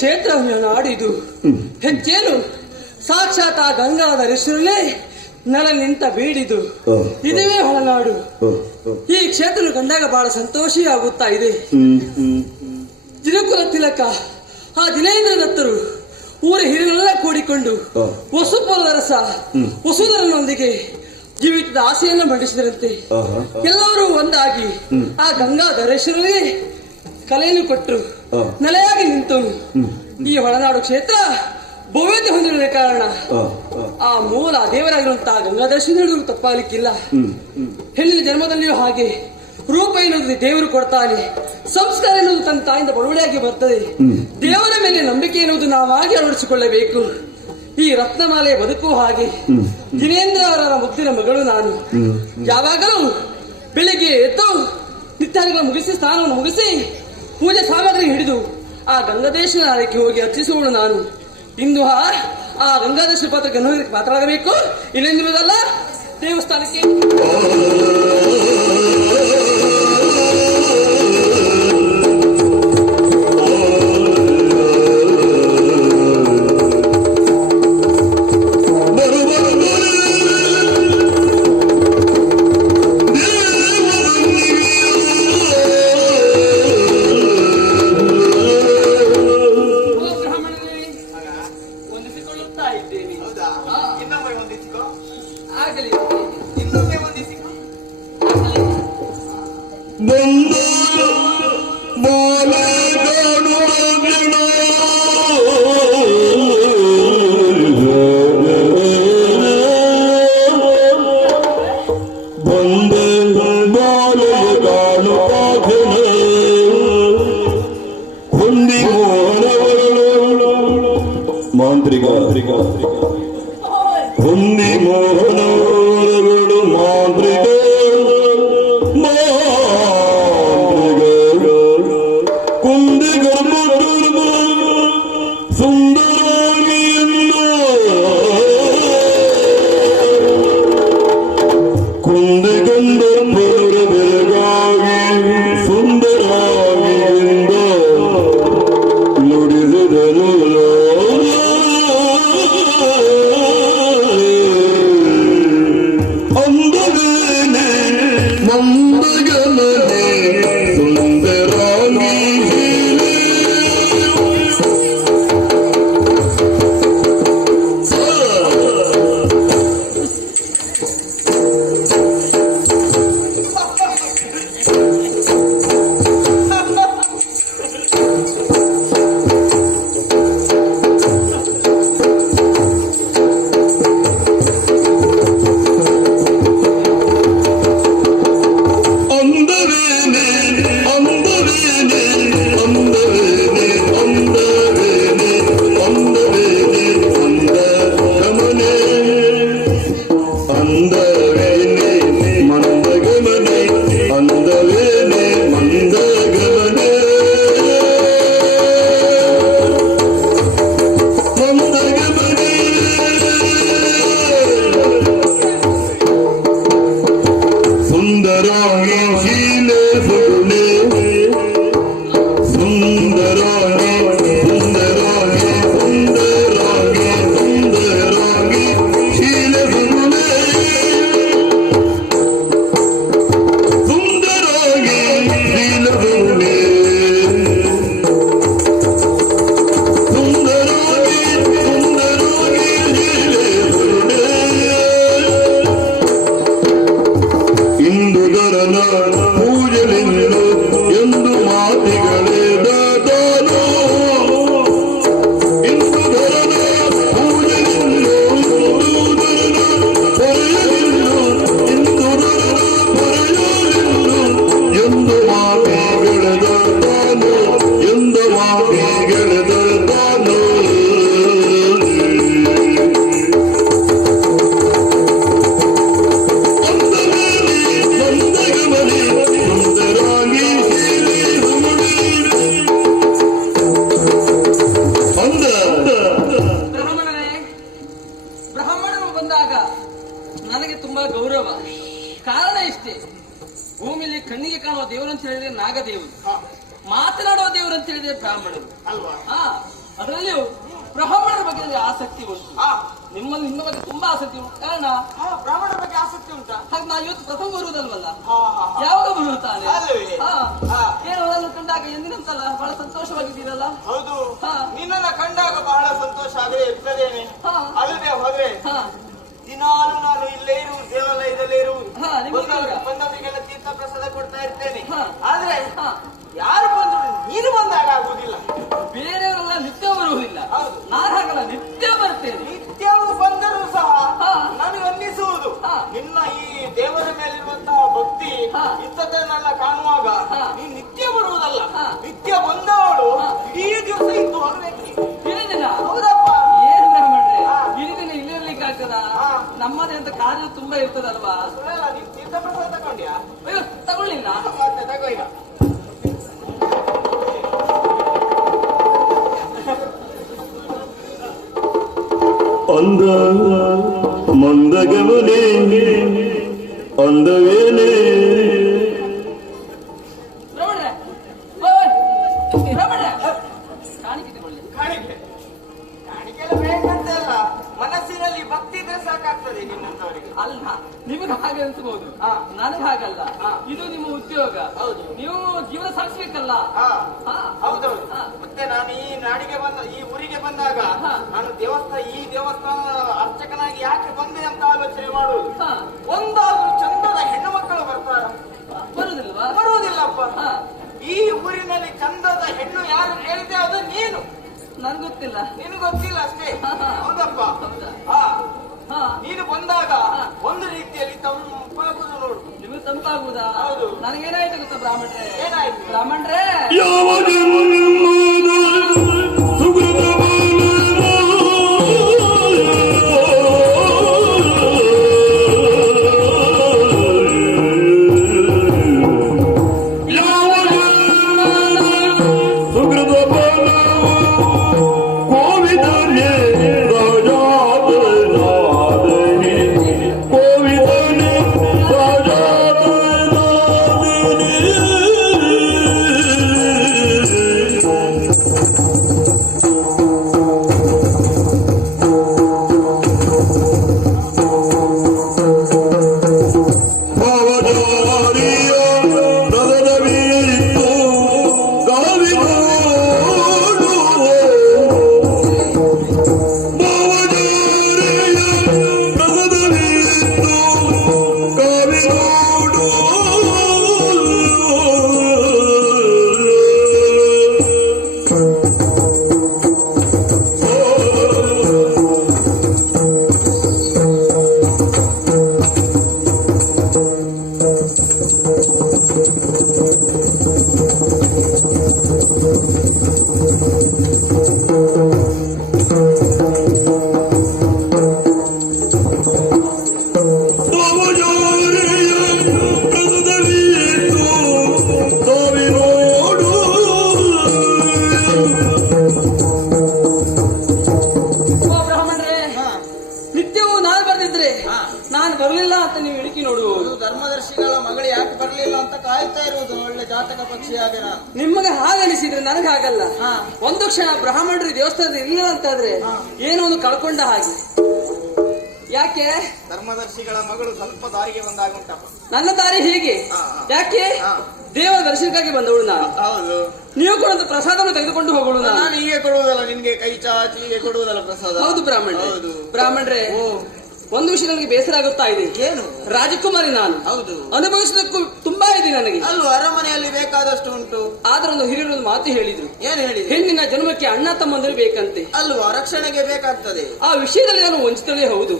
ಪುಣ್ಯ ಕ್ಷೇತ್ರ ನಾಡಿದು ಹೆಚ್ಚೇನು ಸಾಕ್ಷಾತ್ ಆ ಗಂಗಾಧರೇಶ್ವರಲ್ಲೇ ನೆಲ ನಿಂತ ಬೀಡಿದು. ಇದುವೇ ಹೊಳನಾಡು. ಈ ಕ್ಷೇತ್ರ ಕಂಡಾಗ ಬಹಳ ಸಂತೋಷಿ ಆಗುತ್ತಾ ಇದೆ. ದಿನಕುಲ ತಿಲಕ ಆ ದಿನೇಂದ್ರ ದತ್ತರು ಊರ ಹಿರಿಯರೆಲ್ಲ ಕೂಡಿಕೊಂಡು ಹ. ವಸುಪರಸ ವಸುಧರನೊಂದಿಗೆ ಜೀವಿತದ ಆಸೆಯನ್ನು ಮಂಡಿಸಿದರಂತೆ. ಎಲ್ಲರೂ ಒಂದಾಗಿ ಆ ಗಂಗಾಧರೇಶ್ವರನಿಗೆ ಕಲೆಯನ್ನು ಕೊಟ್ಟರು. ನೆಲೆಯಾಗಿ ನಿಂತು. ಈ ಒಳನಾಡು ಕ್ಷೇತ್ರ ಭವ್ಯತೆ ಹೊಂದಿರುವ ಕಾರಣ. ಆ ಮೂಲ ದೇವರಾಗಿರುವಂತಹ ಗಂಗಾಧರೇಶ್ವರ ತಪ್ಪಾಗಲಿಕ್ಕಿಲ್ಲ. ಹೆಣ್ಣಿನ ಜನ್ಮದಲ್ಲಿಯೂ ಹಾಗೆ. ರೂಪ ಎನ್ನುವುದು ದೇವರು ಕೊಡ್ತಾನೆ ಸಂಸ್ಕಾರ ಎನ್ನುವುದು ತನ್ನ ತಾಯಿಂದ ಬಳುವಳಿಯಾಗಿ ಬರ್ತದೆ. ದೇವರ ಮೇಲೆ ನಂಬಿಕೆ ಎನ್ನುವುದು ನಾವಾಗಿ ಅಳವಡಿಸಿಕೊಳ್ಳಬೇಕು. ಈ ರತ್ನಮಾಲೆ ಬದುಕು ಹಾಗೆ. ದಿನೇಂದ್ರ ಅವರ ಮುಗ್ಧಿನ ಮಗಳು ನಾನು. ಯಾವಾಗಲೂ ಬೆಳಿಗ್ಗೆ ಎದ್ದು ನಿತ್ಯಾದಿಗಳ ಮುಗಿಸಿ ಸ್ನಾನವನ್ನು ಮುಗಿಸಿ ಪೂಜೆ ಸಾಮಗ್ರಿ ಹಿಡಿದು ಆ ಗಂಗಾದೇಶಕ್ಕೆ ಹೋಗಿ ಅರ್ಚಿಸುವಳು ನಾನು. ಇಂದು ಆ ಗಂಗಾದೇಶ ಪಾತ್ರಕ್ಕೆ ಮಾತಾಡಬೇಕು ಇಲ್ಲೆಂದಿರುವುದಲ್ಲ ದೇವಸ್ಥಾನಕ್ಕೆ. സുന്ദരാനിയെന്നോ കുന്ത് ഗന്ധർവരുടെ ബലഗാവി സുന്ദരാവി എന്തോ നുടിതനുലോ സുന്ദര ಹೌದು. ನಿನ್ನನ್ನ ಕಂಡಾಗ ಬಹಳ ಸಂತೋಷ ಆದ್ರೆ ಇರ್ತದೇನೆ. ಅಲ್ಲದೆ ಹೋದ್ರೆ ದಿನಾಲು ನಾನು ಇಲ್ಲೇ ಇರು ದೇವಾಲಯದಲ್ಲೇ ಇರು ಬಂದವರಿಗೆಲ್ಲ ತೀರ್ಥ ಪ್ರಸಾದ ಕೊಡ್ತಾ ಇರ್ತೇನೆ. ಆದ್ರೆ ಯಾರು ಬಂದ್ರು ನೀನು ಬಂದಾಗ ಆಗುದಿಲ್ಲ ಬೇರೆಯವರೆಲ್ಲ ನಿತ್ಯ ಬರುವುದಿಲ್ಲ. ನಾನು ಹಾಗಲ್ಲ ನಿತ್ಯ ಬರ್ತೇನೆ ನಿತ್ಯವೂ ಬಂದರೂ ಸಹ. ನನಗೆ ಅನ್ನಿಸುವುದು. ನಿನ್ನ ಈ ದೇವರ ಮೇಲಿರುವಂತಹ ಭಕ್ತಿ. ಇಂಥದ್ದನ್ನೆಲ್ಲ ಕಾಣುವಾಗ ಹಾ. ನೀ ನಿತ್ಯ ಬರುವುದಲ್ಲ. ನಿತ್ಯ ಬಂದವಳು ಹಾ. ನಮ್ಮದೇ ಅಂತ ಕಾರ್ಯ ತುಂಬಾ ಇರ್ತದಲ್ವಾ ತಗೊಂಡ್ಯಾ ಅಯ್ಯೋ ತಗೊಳ್ಳಿಲ್ಲ ತಗೋ ಈಗ ಅಂದ ಮಂದಗಮನೆ ಅಂದವೇನೆ ಹಾ. ಇದು ನಿಮ್ಮ ಉದ್ಯೋಗ ಹೌದು. ನೀವು ಜೀವನ ಸಾಗಿಸ್ಬೇಕಲ್ಲ. ಹೌದೌದು. ಮತ್ತೆ ನಾನು ಈ ನಾಡಿಗೆ ಬಂದ ಈ ಊರಿಗೆ ಬಂದಾಗ. ನಾನು ದೇವಸ್ಥಾನ ಈ ದೇವಸ್ಥಾನ ಅರ್ಚಕನಾಗಿ ಯಾಕೆ ಬಂದೆ ಅಂತ ಆಲೋಚನೆ ಮಾಡುವುದು ಹಾ. ಒಂದಾದ್ರೂ ಚಂದದ ಹೆಣ್ಣು ಮಕ್ಕಳು ಬರ್ತಾರ ಬರುದಿಲ್ವಾ ಬರುವುದಿಲ್ಲಪ್ಪ. ಈ ಊರಿನಲ್ಲಿ ಚಂದದ ಹೆಣ್ಣು ಯಾರು ಹೇಳಿದೆ ಅದು ನೀನು ನನ್ಗೊತ್ತಿಲ್ಲ ಗೊತ್ತಿಲ್ಲ ನಿನಗೆ ಗೊತ್ತಿಲ್ಲ ಅಷ್ಟೇ. ಹೌದಪ್ಪ ಹೌದಾ? ಹಾ ಹಾ ನೀನು ಬಂದಾಗ ಹಾ. ಒಂದು ರೀತಿಯಲ್ಲಿ ತಂಪಾಗುದು ನೋಡು ಹೌದು. ನನಗೇನಾಯ್ತು ಗೊತ್ತಾ ಬ್ರಾಹ್ಮಣರೇ? ಏನಾಯ್ತು? ಬ್ರಾಹ್ಮಣ್ರೆ? ಹಾಗನಿಸಿದ್ರೆ ನನಗೆ ಹಾಗಲ್ಲ ಹಾ. ಒಂದು ಕ್ಷಣ ಬ್ರಾಹ್ಮಣರು ದೇವಸ್ಥಾನದಲ್ಲಿ ಇಲ್ಲ ಅಂತಾದ್ರೆ. ಏನೋ ಒಂದು ಕಳ್ಕೊಂಡ ಹಾಗೆ. ಯಾಕೆ? ಧರ್ಮದರ್ಶಿಗಳ ಮಗಳು ಸ್ವಲ್ಪ ದಾರಿಗೆ ಬಂದಾಗ ಉಂಟಪ್ಪ ನನ್ನ ದಾರಿ ಹೀಗೆ. ಯಾಕೆ? ದೇವ ದೇವರ ದರ್ಶನಕ್ಕಾಗಿ ಬಂದವಳು ನಾನು. ಹೌದು. ನೀವು ಕೂಡ ಒಂದು ಪ್ರಸಾದವನ್ನು ತೆಗೆದುಕೊಂಡು ಹೋಗೋಳು ನಾನು. ಹೀಗೆ ಕೊಡುವುದಲ್ಲ ನಿನ್ಗೆ ಕೈ ಚಾಚಿ ಹೀಗೆ ಕೊಡುವುದಲ್ಲ ಪ್ರಸಾದ? ಹೌದು ಬ್ರಾಹ್ಮಣ ಹೌದು. ಬ್ರಾಹ್ಮಣರೇ ಓ. ಒಂದು ವಿಷಯ ನನಗೆ ಬೇಸರ ಆಗುತ್ತಾ ಇದೆ. ಏನು? ರಾಜಕುಮಾರಿ ನಾನು. ಹೌದು. ಅನುಭವಿಸಲಿಕ್ಕೂ ತುಂಬಾ ಇದೆ ನನಗೆ. ಅಲ್ಲೂ ಅರಮನೆಯಲ್ಲಿ ಬೇಕಾದಷ್ಟು ಉಂಟು. ಆದ್ರೊಂದು ಒಂದು ಹಿರಿಯರು ಒಂದು ಮಾತು ಹೇಳಿದ್ರು. ಏನು ಹೇಳಿ ಹೆಣ್ಣಿನ ಜನ್ಮಕ್ಕೆ ಅಣ್ಣ ತಮ್ಮಂದಿರು ಬೇಕಂತೆ. ಅಲ್ವಾ? ರಕ್ಷಣೆಗೆ ಬೇಕಾಗ್ತದೆ. ಆ ವಿಷಯದಲ್ಲಿ ನಾನು ವಂಚಿತಳೇ ಹೌದು.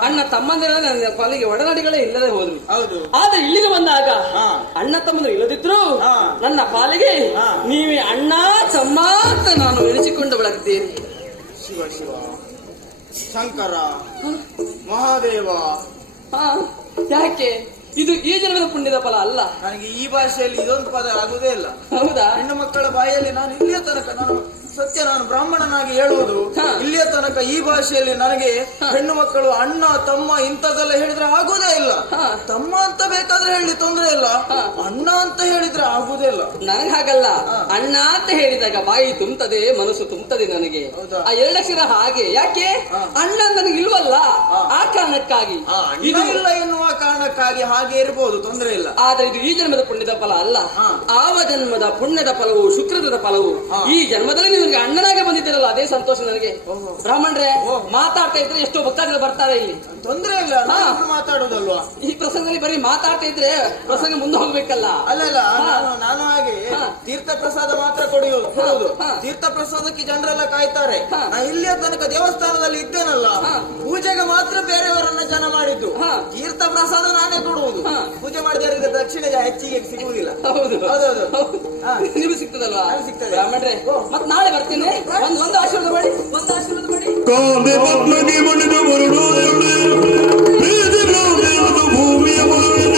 ಅಣ್ಣ ತಮ್ಮಂದಿರ ನನ್ನ ಪಾಲಿಗೆ ಒಡನಾಡಿಗಳೇ ಇಲ್ಲದೆ ಹೋದ್ರು. ಹೌದು. ಆದ್ರೆ ಇಲ್ಲಿಗೆ ಬಂದಾಗ. ಅಣ್ಣ ತಮ್ಮಂದಿರು ಇಲ್ಲದಿದ್ರು ಹಾ. ನನ್ನ ಪಾಲಿಗೆ ನೀವೇ ಅಣ್ಣ ತಮ್ಮ ಅಂತ ನಾನು ಎಣಿಸಿಕೊಂಡು ಬಳಗಿದ್ದೇನೆ ಶಿವ ಶಿವ. ಶಂಕರ ಮಹಾದೇವ. ಹಾ ಯಾಕೆ? ಇದು ಈ ಜನ್ಮದ ಪುಣ್ಯದ ಫಲ ಅಲ್ಲ. ನನಗೆ ಈ ಭಾಷೆಯಲ್ಲಿ ಇದೊಂದು ಪದ ಆಗುದೇ ಇಲ್ಲ. ಹೌದಾ? ಹೆಣ್ಣು ಮಕ್ಕಳ ಬಾಯಲ್ಲಿ ನಾನು ಇಲ್ಲಿಯ ತನಕ ನಾನು ಸತ್ಯ ನಾನು ಬ್ರಾಹ್ಮಣನಾಗಿ ಹೇಳುವುದು. ಇಲ್ಲಿಯ ತನಕ ಈ ಭಾಷೆಯಲ್ಲಿ ನನಗೆ ಹೆಣ್ಣು ಮಕ್ಕಳು ಅಣ್ಣ ತಮ್ಮ ಇಂಥದ್ದೆಲ್ಲ ಹೇಳಿದ್ರೆ ಆಗುದೇ ಇಲ್ಲ. ತಮ್ಮ ಅಂತ ಬೇಕಾದ್ರೆ ಹೇಳಿ ತೊಂದ್ರೆ ಇಲ್ಲ. ಅಣ್ಣ ಅಂತ ಹೇಳಿದ್ರೆ ಆಗುದೇ ಇಲ್ಲ. ನನಗೆ ಹಾಗಲ್ಲ. ಅಣ್ಣ ಅಂತ ಹೇಳಿದಾಗ ಬಾಯಿ ತುಂಬುತ್ತದೆ ಮನಸ್ಸು ತುಂಬುತ್ತದೆ ನನಗೆ? ಆ ಎರಡಕ್ಷರ ಹಾಗೆ. ಯಾಕೆ. ಅಣ್ಣ ನನಗೆ ಇಲ್ವಲ್ಲ? ಆ ಕಾರಣಕ್ಕಾಗಿ. ಇಲ್ಲ ಎನ್ನುವ ಕಾರಣಕ್ಕಾಗಿ ಹಾಗೆ ಇರಬಹುದು ತೊಂದರೆ ಇಲ್ಲ. ಆದ್ರೆ ಇದು ಈ ಜನ್ಮದ ಪುಣ್ಯದ ಫಲ ಅಲ್ಲ. ಆವ ಜನ್ಮದ ಪುಣ್ಯದ ಫಲವು ಶುಕ್ರದ ಫಲವು. ಈ ಜನ್ಮದಲ್ಲಿ ನಿಮಗೆ ಅಣ್ಣನಾಗೆ ಬಂದಿದ್ದೀರಲ್ಲ ಅದೇ ಸಂತೋಷ ನನಗೆ. ಬ್ರಾಹ್ಮಣರೇ. ಮಾತಾಡ್ತಾ ಇದ್ರೆ ಎಷ್ಟೋ ಭಕ್ತಾದಿಗಳು ಬರ್ತಾರೆ ಇಲ್ಲಿ. ತೊಂದ್ರೆ ಇಲ್ಲ ಮಾತಾಡೋದಲ್ವಾ? ಈ ಪ್ರಸಂಗದಲ್ಲಿ ಬರೀ ಮಾತಾಡ್ತಾ ಇದ್ರೆ ಪ್ರಸಂಗ ಮುಂದೆ ಹೋಗ್ಬೇಕಲ್ಲ. ಅಲ್ಲ ಅಲ್ಲ ನಾನು ಹಾಗೆ. ತೀರ್ಥ ಪ್ರಸಾದ ಮಾತ್ರ ಕೊಡಿಯೋದು. ತೀರ್ಥ ಪ್ರಸಾದಕ್ಕೆ ಜನರೆಲ್ಲ ಕಾಯ್ತಾರೆ. ನಾ ಇಲ್ಲಿಯ ತನಕ ದೇವಸ್ಥಾನದಲ್ಲಿ ಇದ್ದೇನಲ್ಲ ಪೂಜೆಗೆ ಮಾತ್ರ ಬೇರೆಯವರನ್ನ ಜನ ಮಾಡಿದ್ದು. ತೀರ್ಥ ಪ್ರಸಾದ ನಾನೇ ದಾನ ಕೊಡುವುದು ಪೂಜೆ ಮಾಡಿದವರಿಗೆ ದಕ್ಷಿಣ ಹೆಚ್ಚಿಗೆ ಸಿಗುವುದಿಲ್ಲ. ಹೌದು. ಹೌದೌದು ನಿಮಗೆ ಸಿಗ್ತದಲ್ವಾ? ಸಿಗ್ತದೆ. ಬ್ರಾಹ್ಮಣರೇ ಮತ್ತೆ ನಾಳೆ ಬರ್ತೀನಿ. ಒಂದು ಒಂದು ಆಶೀರ್ವಾದ ಮಾಡಿ ಒಂದು ಆಶೀರ್ವಾದ ಮಾಡಿ. ಕಾಮೆ ಪದ್ಮಗೆ ಮಣಿದ ಮುರುಡು ಪ್ರೀತಿ ಭೂಮಿಯ ಮರುಡು